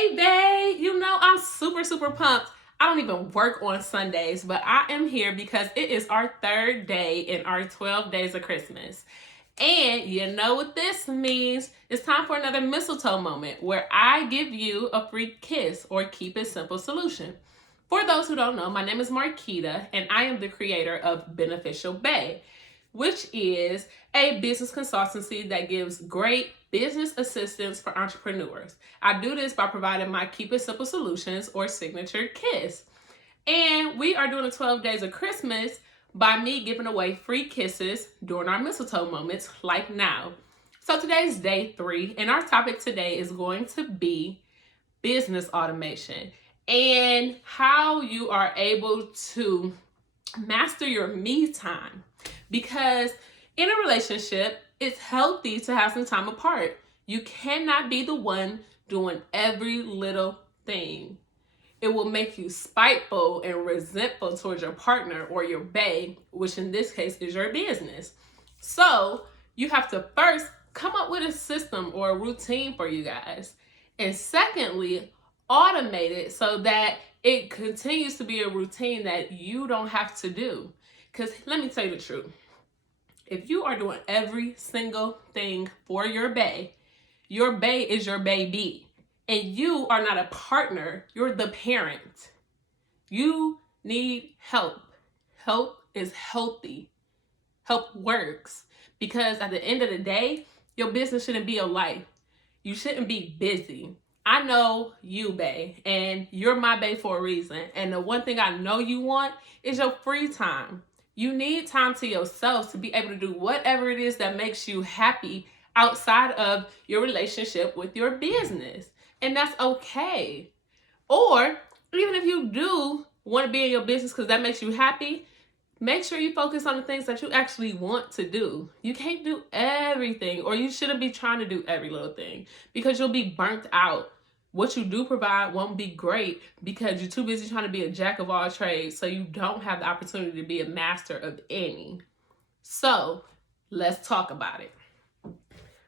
Hey, babe, I'm super pumped. I don't even work on Sundays, but I am here because it is our third day in our 12 days of Christmas. And you know what this means? It's time for another mistletoe moment where I give you a free kiss or keep it simple solution. For those who don't know, my name is Marquita and I am the creator of Beneficial Bae, which is a business consultancy that gives great business assistance for entrepreneurs. I do this by providing my Keep It Simple Solutions or Signature Kiss. And we are doing the 12 days of Christmas by me giving away free kisses during our mistletoe moments, like now. So today's day 3, and our topic today is going to be business automation and how you are able to master your me time. Because in a relationship, it's healthy to have some time apart. You cannot be the one doing every little thing. It will make you spiteful and resentful towards your partner or your bae, which in this case is your business. So you have to first come up with a system or a routine for you guys. And secondly, automate it so that it continues to be a routine that you don't have to do. Because let me tell you the truth. If you are doing every single thing for your bae is your baby. And you are not a partner, you're the parent. You need help. Help is healthy. Help works. Because at the end of the day, your business shouldn't be your life. You shouldn't be busy. I know you, bae, and you're my bae for a reason. And the one thing I know you want is your free time. You need time to yourself to be able to do whatever it is that makes you happy outside of your relationship with your business. And that's okay. Or even if you do want to be in your business because that makes you happy, make sure you focus on the things that you actually want to do. You can't do everything, or you shouldn't be trying to do every little thing because you'll be burnt out. What you do provide won't be great because you're too busy trying to be a jack of all trades, so you don't have the opportunity to be a master of any. So let's talk about it.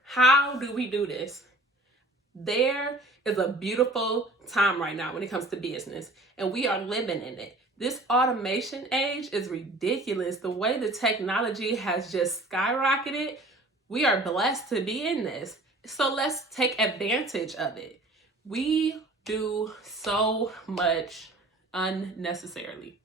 How do we do this? There is a beautiful time right now when it comes to business, and we are living in it. This automation age is ridiculous. The way the technology has just skyrocketed, we are blessed to be in this. So let's take advantage of it. We do so much unnecessarily.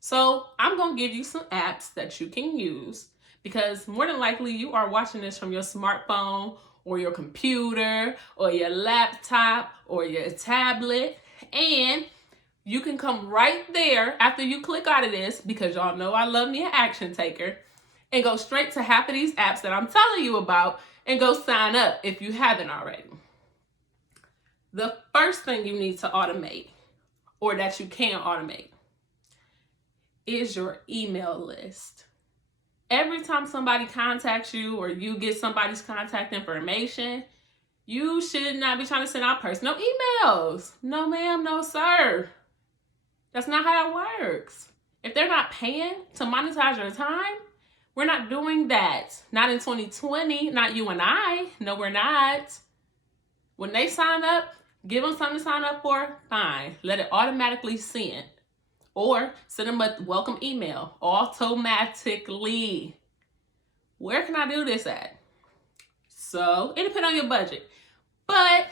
So I'm going to give you some apps that you can use because more than likely you are watching this from your smartphone or your computer or your laptop or your tablet, and you can come right there after you click out of this, because y'all know I love me an action taker, and go straight to half of these apps that I'm telling you about and go sign up if you haven't already. The first thing you need to automate, or that you can automate, is your email list. Every time somebody contacts you or you get somebody's contact information, you should not be trying to send out personal emails. No, ma'am, no, sir. That's not how that works. If they're not paying to monetize your time, we're not doing that. Not in 2020, not you and I. No, we're not. When they sign up, give them something to sign up for, fine. Let it automatically send. Or send them a welcome email automatically. Where can I do this at? So, it depends on your budget. But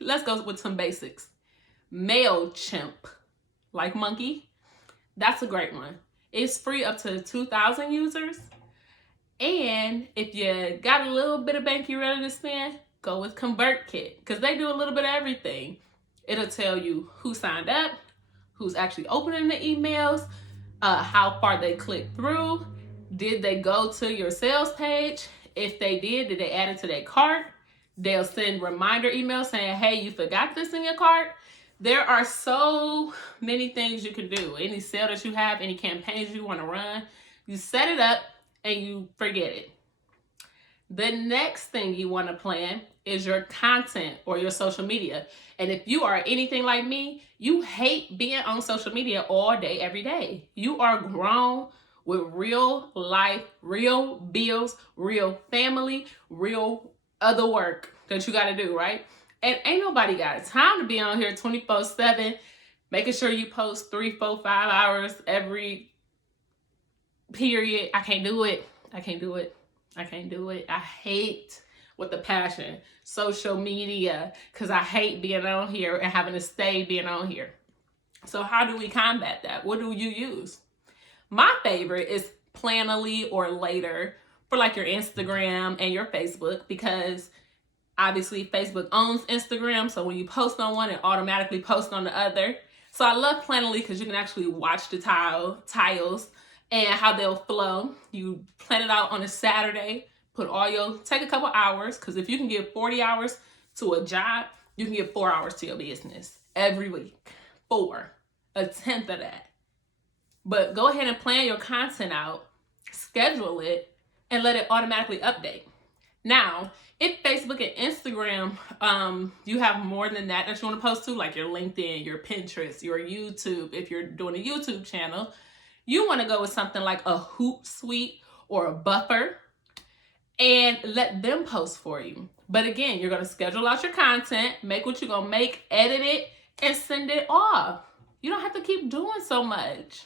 let's go with some basics. MailChimp, like monkey, that's a great one. It's free up to 2,000 users. And if you got a little bit of bank you're ready to spend, go with ConvertKit, because they do a little bit of everything. It'll tell you who signed up, who's actually opening the emails, how far they clicked through, did they go to your sales page? If they did they add it to their cart? They'll send reminder emails saying, hey, you forgot this in your cart. There are so many things you can do. Any sale that you have, any campaigns you want to run, you set it up and you forget it. The next thing you want to plan is your content or your social media. And if you are anything like me, you hate being on social media all day, every day. You are grown with real life, real bills, real family, real other work that you got to do, right? And ain't nobody got time to be on here 24/7, making sure you post 3, 4, 5 hours every period. I can't do it. I can't do it. I can't do it. I hate with a passion social media because I hate being on here and having to stay being on here. So how do we combat that? What do you use? My favorite is Planoly or Later for like your Instagram and your Facebook, because obviously Facebook owns Instagram. So when you post on one, it automatically posts on the other. So I love Planoly because you can actually watch the tiles and how they'll flow. You plan it out on a Saturday, take a couple hours, because if you can give 40 hours to a job, you can give 4 hours to your business every week. 4, a tenth of that. But go ahead and plan your content out, schedule it, and let it automatically update. Now, if Facebook and Instagram, you have more than that you want to post to, like your LinkedIn, your Pinterest, your YouTube, if you're doing a YouTube channel, you want to go with something like a Hootsuite or a Buffer and let them post for you. But again, you're going to schedule out your content, make what you're going to make, edit it, and send it off. You don't have to keep doing so much.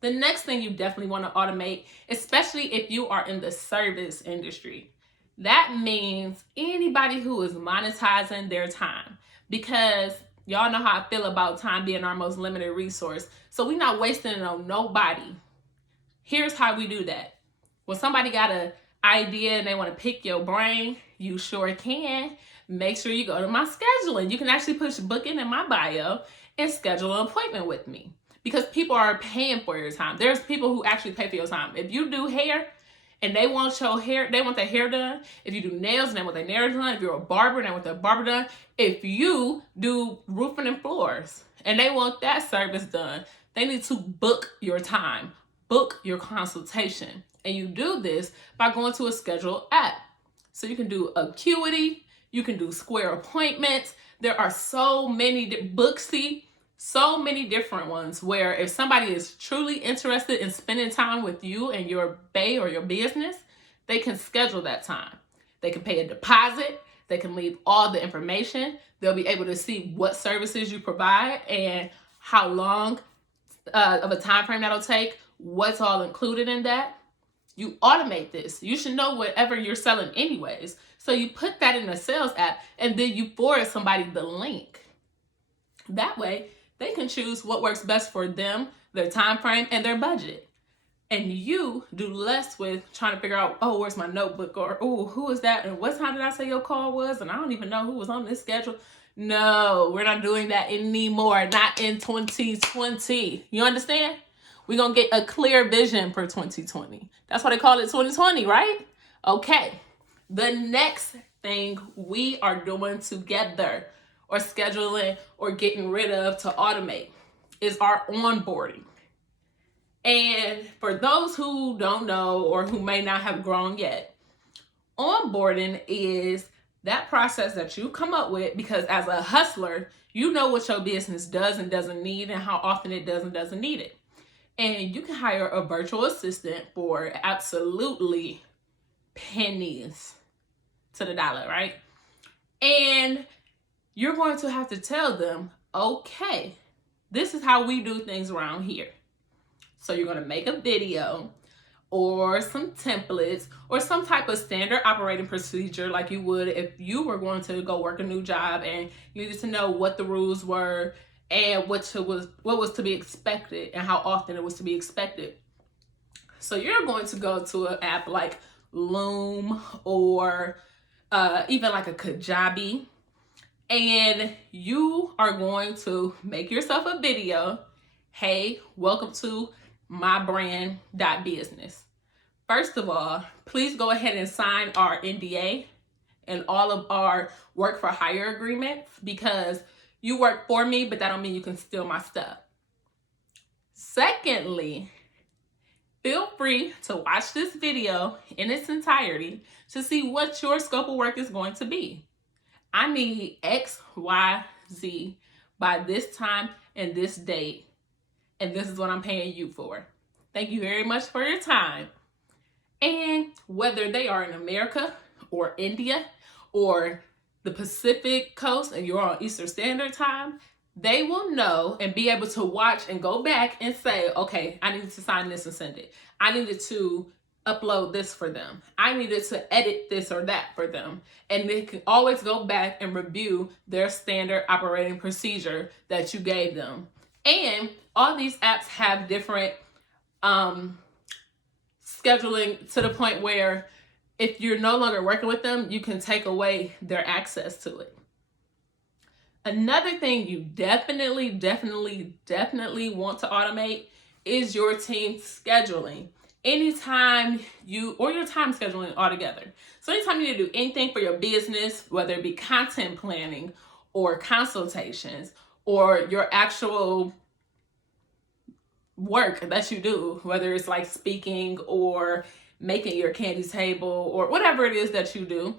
The next thing you definitely want to automate, especially if you are in the service industry, that means anybody who is monetizing their time, because y'all know how I feel about time being our most limited resource. So we're not wasting it on nobody. Here's how we do that. When somebody got an idea and they want to pick your brain, you sure can. Make sure you go to my scheduling. You can actually push booking in my bio and schedule an appointment with me, because people are paying for your time. There's people who actually pay for your time. If you do hair and they want your hair, they want their hair done. If you do nails and they want their nails done. If you're a barber and they want their barber done. If you do roofing and floors and they want that service done, they need to book your time, book your consultation. And you do this by going to a schedule app. So you can do Acuity, you can do Square Appointments. There are so many, Booksy, so many different ones where if somebody is truly interested in spending time with you and your bay or your business, they can schedule that time. They can pay a deposit. They can leave all the information. They'll be able to see what services you provide and how long of a time frame that'll take, what's all included in that. You automate this. You should know whatever you're selling anyways. So you put that in a sales app and then you forward somebody the link. That way, they can choose what works best for them, their time frame, and their budget. And you do less with trying to figure out, oh, where's my notebook? Or, oh, who is that? And what time did I say your call was? And I don't even know who was on this schedule. No, we're not doing that anymore. Not in 2020. You understand? We're going to get a clear vision for 2020. That's why they call it 2020, right? Okay. The next thing we are doing together, or scheduling or getting rid of to automate, is our onboarding. And for those who don't know or who may not have grown yet, onboarding is that process that you come up with because as a hustler, you know what your business does and doesn't need and how often it does and doesn't need it. And you can hire a virtual assistant for absolutely pennies to the dollar, right? And you're going to have to tell them, okay, this is how we do things around here. So you're going to make a video or some templates or some type of standard operating procedure like you would if you were going to go work a new job and you needed to know what the rules were and what was to be expected and how often it was to be expected. So you're going to go to an app like Loom or even like a Kajabi, and you are going to make yourself a video. Hey, welcome to mybrand.business. First of all, please go ahead and sign our NDA and all of our work for hire agreements, because you work for me, but that don't mean you can steal my stuff. Secondly, feel free to watch this video in its entirety to see what your scope of work is going to be. I need X, Y, Z by this time and this date, and this is what I'm paying you for. Thank you very much for your time. And whether they are in America or India or the Pacific Coast and you're on Eastern Standard Time, they will know and be able to watch and go back and say, okay, I needed to sign this and send it. I needed to upload this for them. I needed to edit this or that for them. And they can always go back and review their standard operating procedure that you gave them. And all these apps have different scheduling to the point where if you're no longer working with them, you can take away their access to it. Another thing you definitely want to automate is your team scheduling. Anytime or your time scheduling altogether. So anytime you need to do anything for your business, whether it be content planning or consultations or your actual work that you do, whether it's like speaking or making your candy table or whatever it is that you do,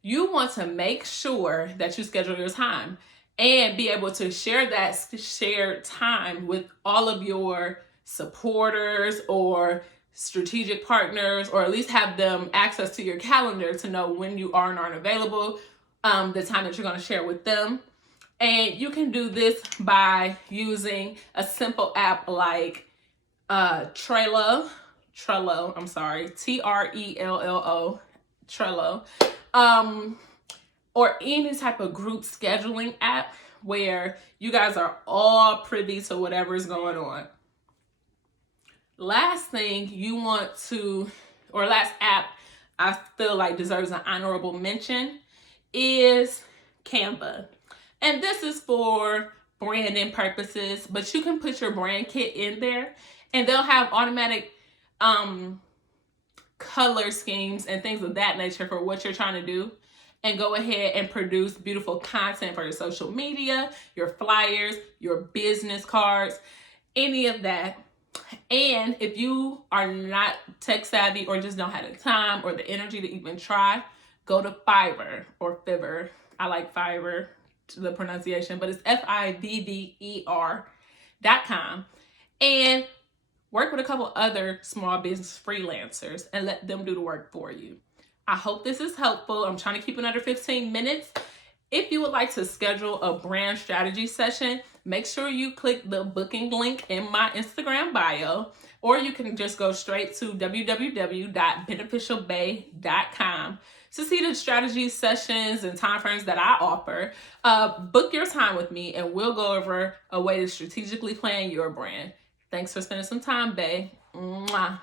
you want to make sure that you schedule your time and be able to share that shared time with all of your supporters or strategic partners, or at least have them access to your calendar to know when you are and aren't available, the time that you're going to share with them. And you can do this by using a simple app like Trello, Trello, Trello, or any type of group scheduling app where you guys are all privy to whatever's going on. Last thing you want to, or last app I feel like deserves an honorable mention is Canva. And this is for branding purposes, but you can put your brand kit in there and they'll have automatic color schemes and things of that nature for what you're trying to do, and go ahead and produce beautiful content for your social media, your flyers, your business cards, any of that. And if you are not tech savvy or just don't have the time or the energy to even try, go to Fiverr or Fiverr. I like Fiverr, the pronunciation, but it's FIVVER.com. And work with a couple other small business freelancers and let them do the work for you. I hope this is helpful. I'm trying to keep it under 15 minutes. If you would like to schedule a brand strategy session, make sure you click the booking link in my Instagram bio, or you can just go straight to www.beneficialbae.com to see the strategy sessions and timeframes that I offer. Book your time with me and we'll go over a way to strategically plan your brand. Thanks for spending some time, bae. Mwah.